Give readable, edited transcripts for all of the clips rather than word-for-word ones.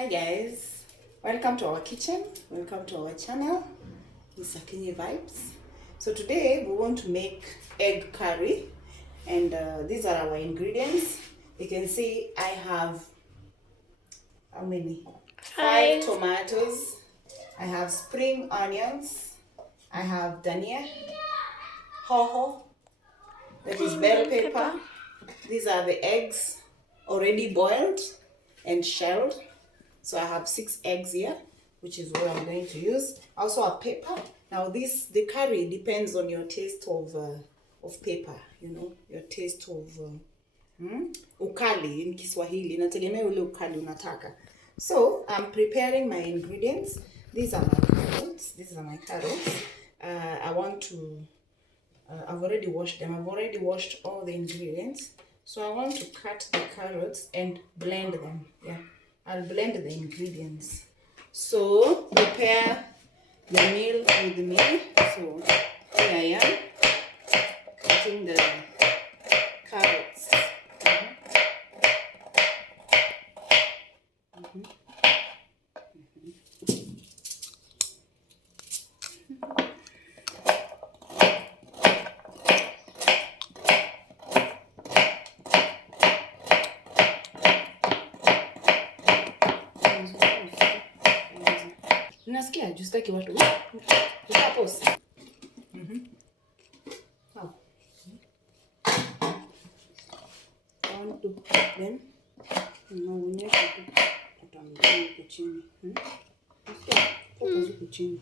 Hi guys, welcome to our kitchen, welcome to our channel, Ms.Akinyi Vibes. So today we want to make egg curry, and these are our ingredients. You can see I have, how many? 5 tomatoes, I have spring onions, I have dhania, hoho, that is bell pepper. These are the eggs already boiled and shelled. So I have 6 eggs here, which is what I'm going to use. I also have pepper. Now the curry depends on your taste of pepper, you know, your taste of ukali in Kiswahili. Inategemea ule ukali unataka. So I'm preparing my ingredients. These are my carrots. I want to, I've already washed them. I've already washed all the ingredients. So I want to cut the carrots and blend them. Yeah. I'll blend the ingredients. So prepare the meal with me. So here I am cutting the carrots. Nasikia justaki watu utapos. I want to put them. Unaonyesha tu tutamdani huko chini. Nasikia huko chini.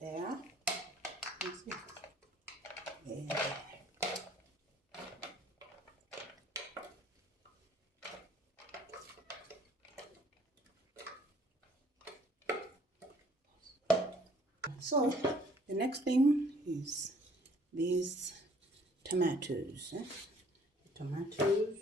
There. So the next thing is these tomatoes. Tomatoes.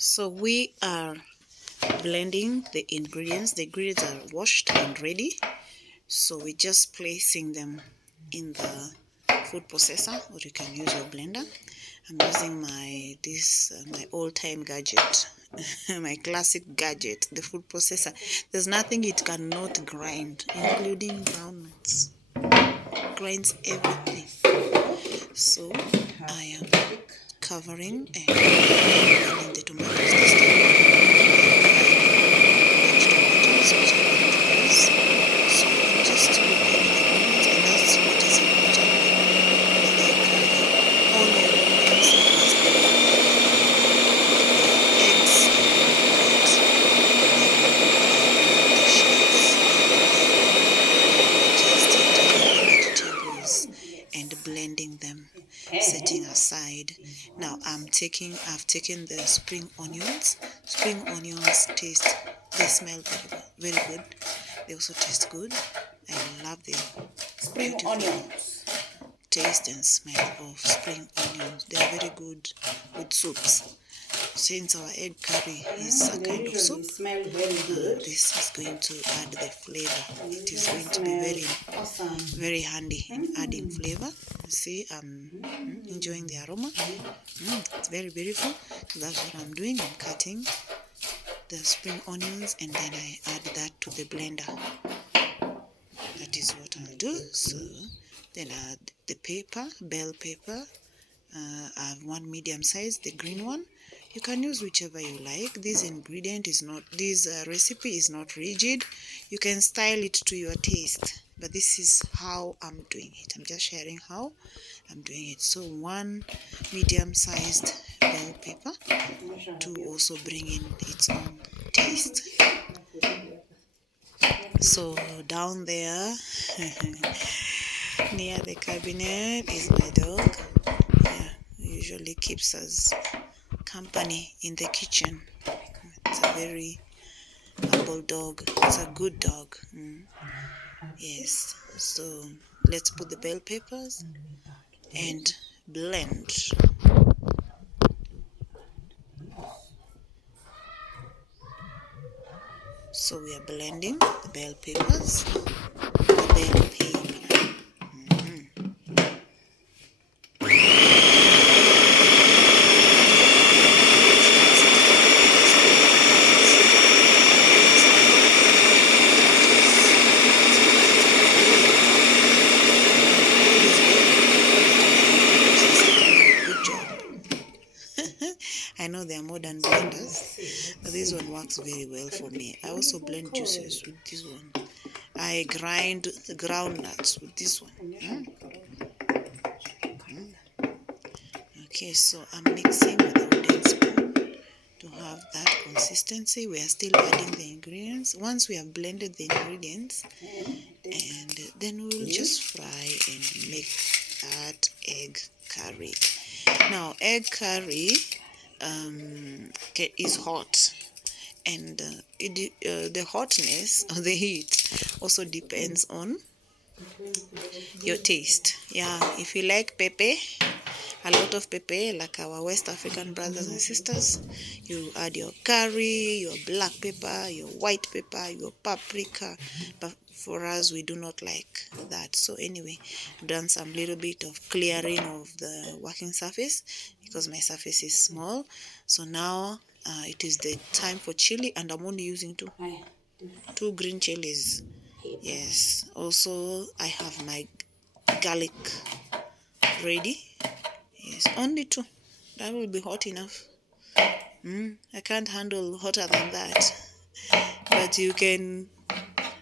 So we are blending the ingredients. The ingredients are washed and ready. So we're just placing them in the food processor, or you can use your blender. I'm using my old-time gadget, my classic gadget, the food processor. There's nothing it cannot grind, including groundnuts. Grinds everything. So I am covering and blending the tomatoes this time. So I'm just preparing the ingredients, and that's what is important with the curry. All the ingredients must be eggs and the shells. Now I've taken the spring onions. Spring onions they smell very good. They also taste good. I love the spring onions. Taste and smell of spring onions. They are very good with soups. Since our egg curry is a kind of soup, smell very good. This is going to add the flavor. It is going to be very awesome, very handy in adding flavor. You see, I'm enjoying the aroma. It's very beautiful. So that's what I'm doing. I'm cutting the spring onions and then I add that to the blender. That is what I'll do. So then I add the bell pepper. I have one medium size, the green one. You can use whichever you like. This recipe is not rigid. You can style it to your taste, but this is how I'm doing it. I'm just sharing how I'm doing it. So one medium sized bell pepper to also bring in its own taste. So down there near the cabinet is my dog. Yeah, he usually keeps us company in the kitchen. It's a very humble dog. It's a good dog. Yes. So let's put the bell peppers and blend. So we are blending the bell peppers. The bell pepper. I know they are modern blenders, but this one works very well for me. I also blend juices with this one. I grind the groundnuts with this one. Okay, so I'm mixing with a wooden spoon to have that consistency. We are still adding the ingredients. Once we have blended the ingredients, and then we will just fry and make that egg curry. Now, egg curry is hot, and the hotness or the heat also depends on your taste. Yeah, if you like pepper, a lot of pepper, like our West African brothers and sisters, you add your curry, your black pepper, your white pepper, your paprika. But for us, we do not like that. So anyway, I've done some little bit of clearing of the working surface because my surface is small. So now it is the time for chili, and I'm only using two green chilies. Yes. Also, I have my garlic ready. Yes, only two. That will be hot enough. I can't handle hotter than that. But you can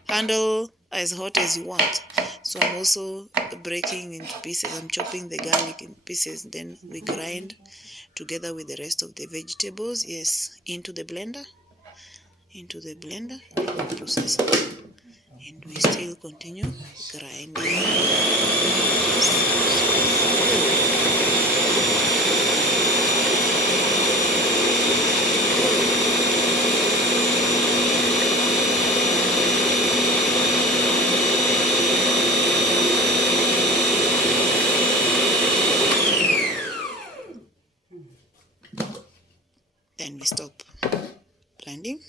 handle as hot as you want. So I'm also breaking into pieces. I'm chopping the garlic in pieces. Then we grind together with the rest of the vegetables. Yes, into the blender. Process. And we still continue grinding. Then we stop blending.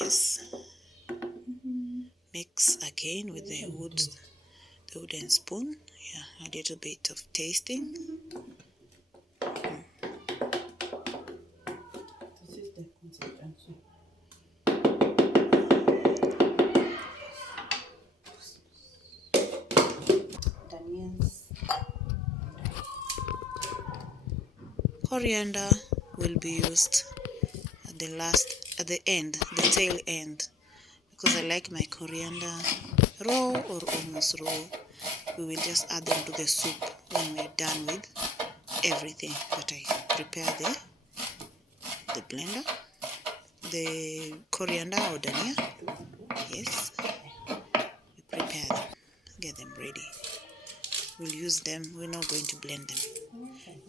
Yes. Mix again with the wooden spoon. Yeah, a little bit of tasting. This is the consistency. Coriander will be used at the tail end, because I like my coriander raw or almost raw. We will just add them to the soup when we're done with everything. But I prepare the blender, the coriander or dhania. Yes, we prepare them, get them ready. We'll use them. We're not going to blend them.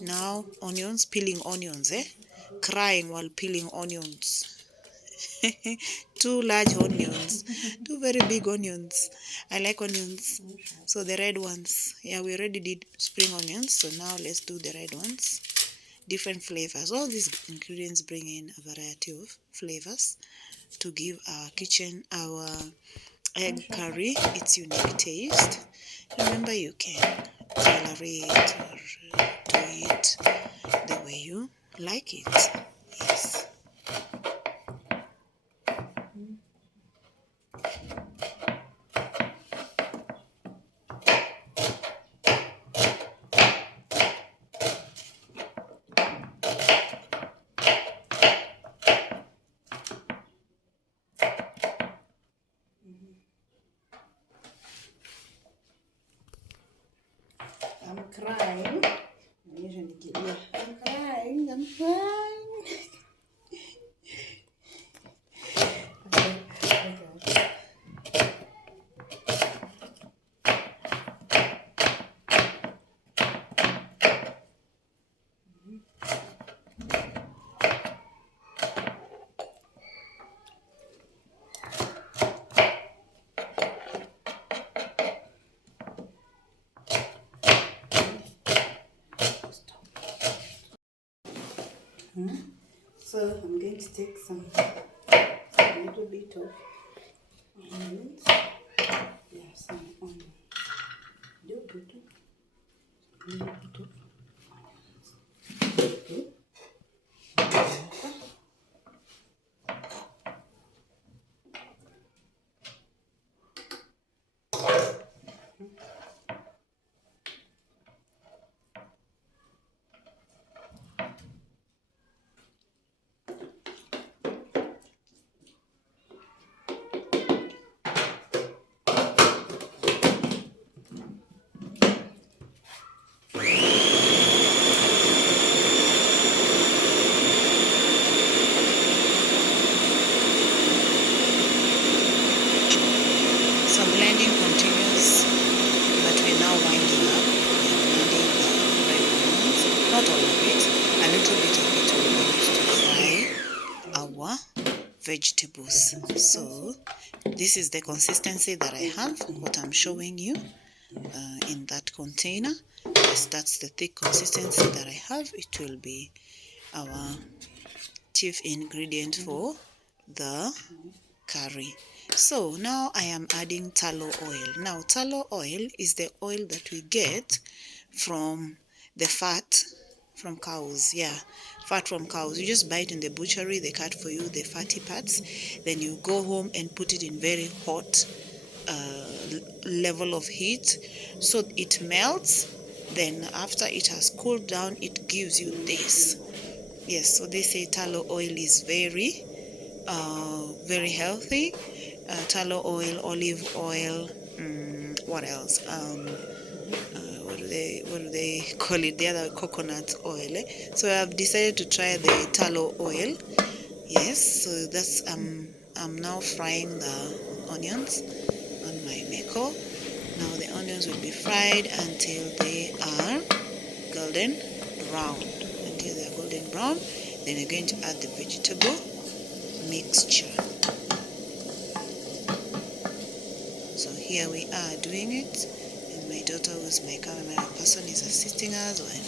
Now onions, peeling onions, crying while peeling onions. 2 large onions, 2 very big onions. I like onions, so the red ones. Yeah, we already did spring onions, so now let's do the red ones. Different flavors. All these ingredients bring in a variety of flavors to give our kitchen, our egg curry, its unique taste. Remember, you can tailor it or do it the way you like it. Yes. I'm crying. I'm crying. I'm crying. Okay. So I'm going to take a little bit of onions. Yeah, some onions. A little bit of onions. Okay. So blending continues, but we're now winding up. We're blending the red onions, not all of it, a little bit of it will be used to fry our vegetables. So this is the consistency that I have, what I'm showing you in that container. Yes, that's the thick consistency that I have. It will be our chief ingredient for the curry. So now I am adding tallow oil. Now tallow oil is the oil that we get from the fat from cows. Yeah, fat from cows. You just buy it in the butchery, they cut for you the fatty parts, then you go home and put it in very hot level of heat so it melts. Then after it has cooled down, it gives you this. Yes, so they say tallow oil is very healthy. Tallow oil, olive oil, what else? What do they call it? The other coconut oil. So I've decided to try the tallow oil. Yes, so that's I'm now frying the onions on my meko. Now the onions will be fried until they are golden brown. Until they are golden brown, then you're going to add the vegetable mixture. So here we are doing it, and my daughter, who's my camera person, is assisting us, and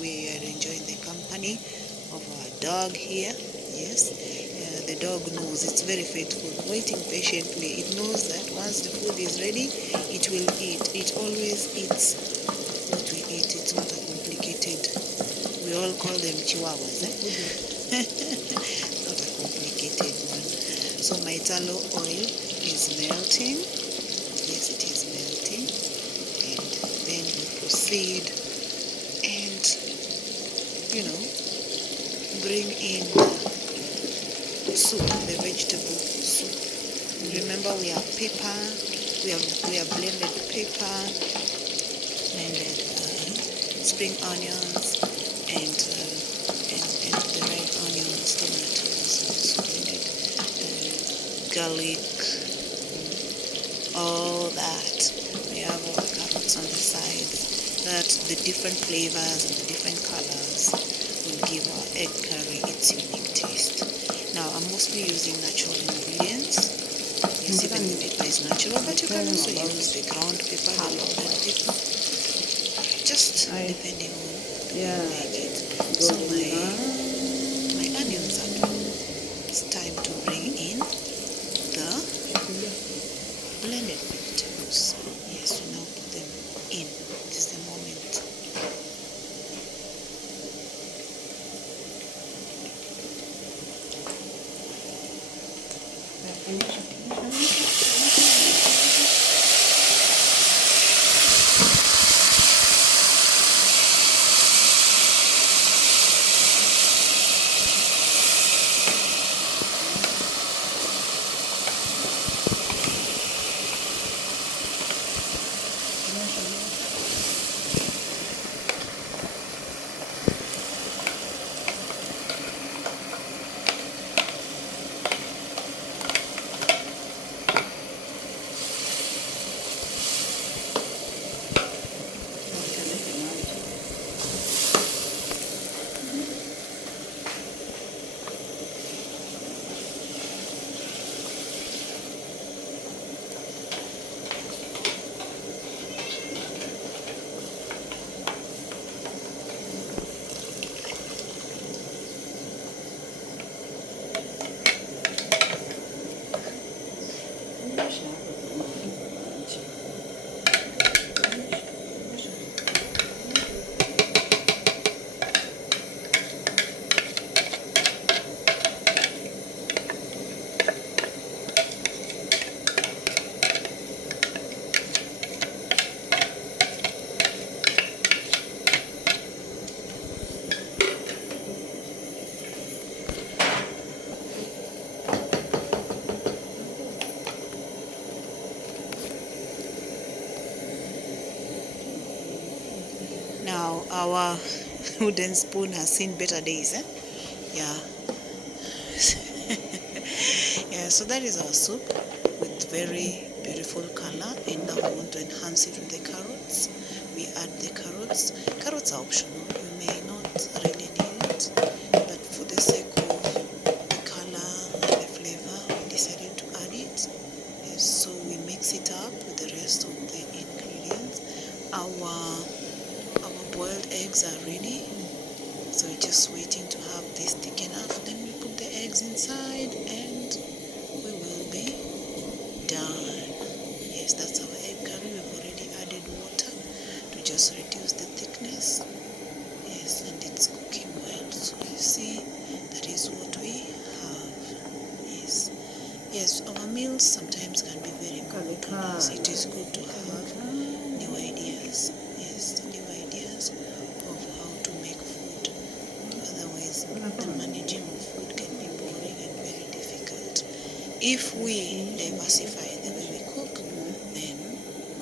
we are enjoying the company of our dog here. Yes, the dog knows, it's very faithful, waiting patiently. It knows that once the food is ready, it will eat. It always eats what we eat. It's not a complicated. We all call them chihuahuas. Not a complicated one. So my tallow oil is melting. Yes, it is melting. And then we proceed and, bring in the soup, the vegetable soup. Remember, we have pepper, we have blended pepper, blended spring onions, and the red onions, tomatoes, also blended garlic, all that. We have all the carrots on the sides, that the different flavors and the different colors will give our egg curry its unique taste. Now I'm mostly using natural ingredients. Yes, even the pepper is natural, but you can also use the ground pepper, the powdered pepper, just depending on the way you make it. So my onions are done. It's time to bring in the blended vegetables. Yes, we now put them in. This is the moment. Now our wooden spoon has seen better days, eh? Yeah. Yeah, so that is our soup with very beautiful color, and now we want to enhance it with the carrots. We add the carrots. Carrots are optional. You may not really need it, but for the sake of the color and the flavor, we decided to add it. Yes, so we mix it up with the rest of the ingredients. Our boiled eggs are ready, so we're just waiting to have this thick enough. Then we put the eggs inside and we will be done. Yes, that's our egg curry. We've already added water to just reduce the thickness. Yes, and it's cooking well. So you see, that is what we have. Yes, yes, our meals sometimes can be very monotonous. It is good to have new ideas. Yes, new ideas of how to make food. Otherwise, the managing of food can be boring and very difficult. If we diversify the way we cook, then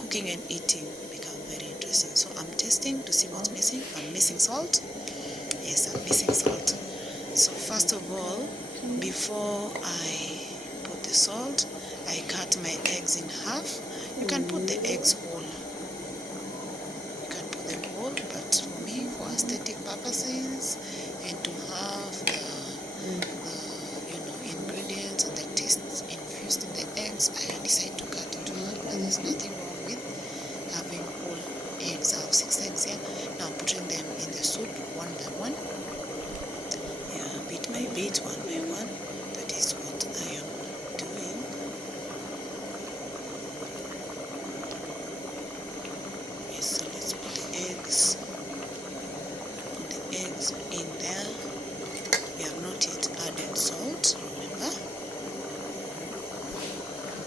cooking and eating become very interesting. So I'm testing to see what's missing. I'm missing salt. Yes, I'm missing salt. So first of all, before I put the salt, I cut my eggs in half. You can put the eggs whole. You can put them whole, but for me, for aesthetic purposes, and to have the ingredients and the tastes infused in the eggs, I decide to cut into half. But there's nothing wrong with having whole eggs. I have 6 eggs here. Now I'm putting them in the soup one by one. Yeah, bit by bit, one by one. That is what I am doing. Yes, so let's put the eggs. Put the eggs in there. We have not yet added salt, remember?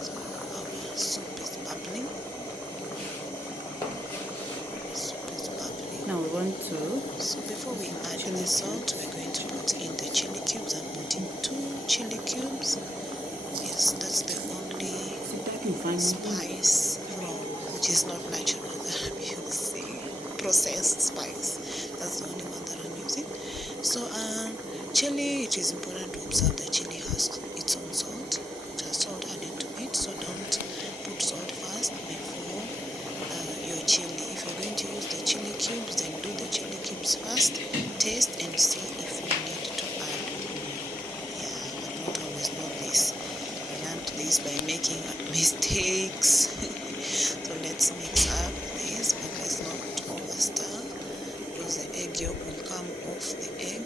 So our soup is bubbling. Soup is bubbling. Now we want to... So before we add the salt, we're going to put in the chili cubes. I'm putting 2 chili cubes. Yes, that's the only spice which is not natural that I'm using. Processed spice. That's the only one that I'm using. So chili, it is important to observe that chili has its own salt. It has salt added to it, so don't put salt first before your chili. If you're going to use the chili mistakes. So let's mix up this, but let's not overstir because the egg yolk will come off the egg.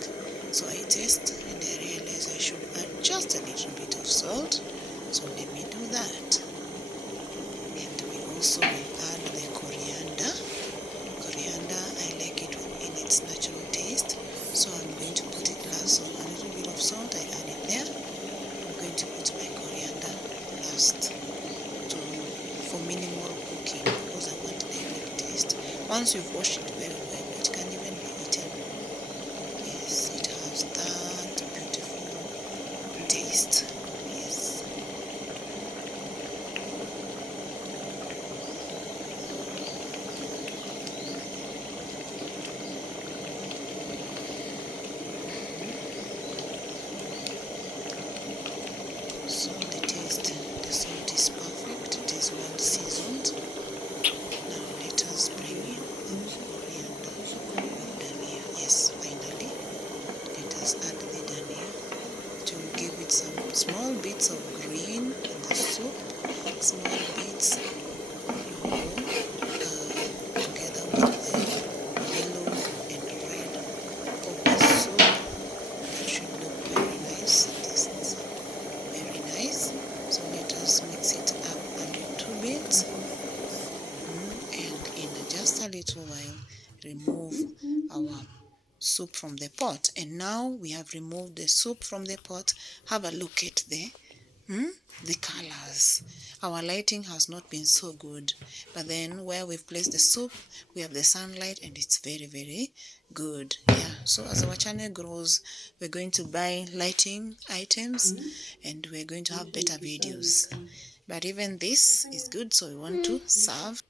So I taste and I realize I should add just a little bit of salt. So let me do that. And we also will add the coriander. Coriander, I like it in its natural taste. So I'm going to put it last. So a little bit of salt, I add it there. I'm going to put my coriander last for minimal cooking because I want a good taste. Once you've washed it very well, it can even be eaten. Yes, it has that beautiful taste. Yes. So the taste, the salt is perfect. It is well seasoned. Now let us bring in the coriander with dania. Yes, finally, let us add the dania to give it some small bits of green in the soup. Small bits, together with the yellow and red of the soup. That should look very nice. This is very nice. So let us mix it up a little bit. And in just a little while, remove our soup from the pot. And now we have removed the soup from the pot. Have a look at the colors. Our lighting has not been so good, but then where we've placed the soup, we have the sunlight and it's very, very good. Yeah, so as our channel grows, we're going to buy lighting items and we're going to have better videos. But even this is good, so we want to serve.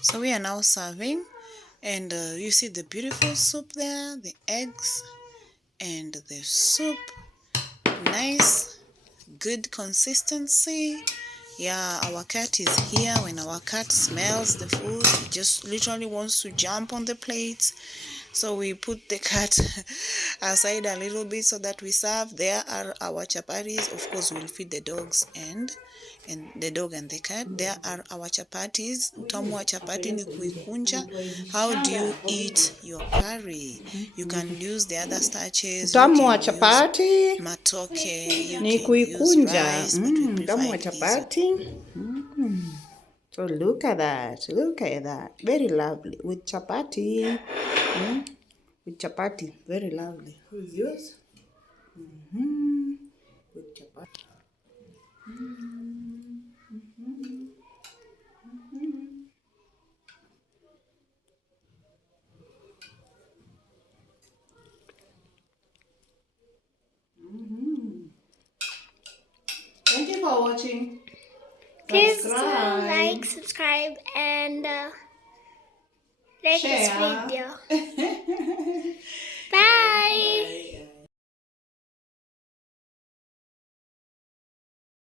So we are now serving, and you see the beautiful soup there, the eggs and the soup. Nice, good consistency. Yeah, our cat is here. When our cat smells the food, he just literally wants to jump on the plate. So we put the cat aside a little bit so that we serve. There are our chapattis. Of course, we'll feed the dogs and the dog and the cat. There are our chapattis. Utamu wa chapati ni kuikunja. How do you eat your curry? You can use the other starches. Utamu wa chapati Matoke. You ni can use kuikunja. rice, but we prefer Utamu wa it easy. chapati. So look at that. Look at that. Very lovely. With chapati. With chapati. Very lovely. Who's yours? With chapati. Thank you for watching. Please like, subscribe, and like this Share. video.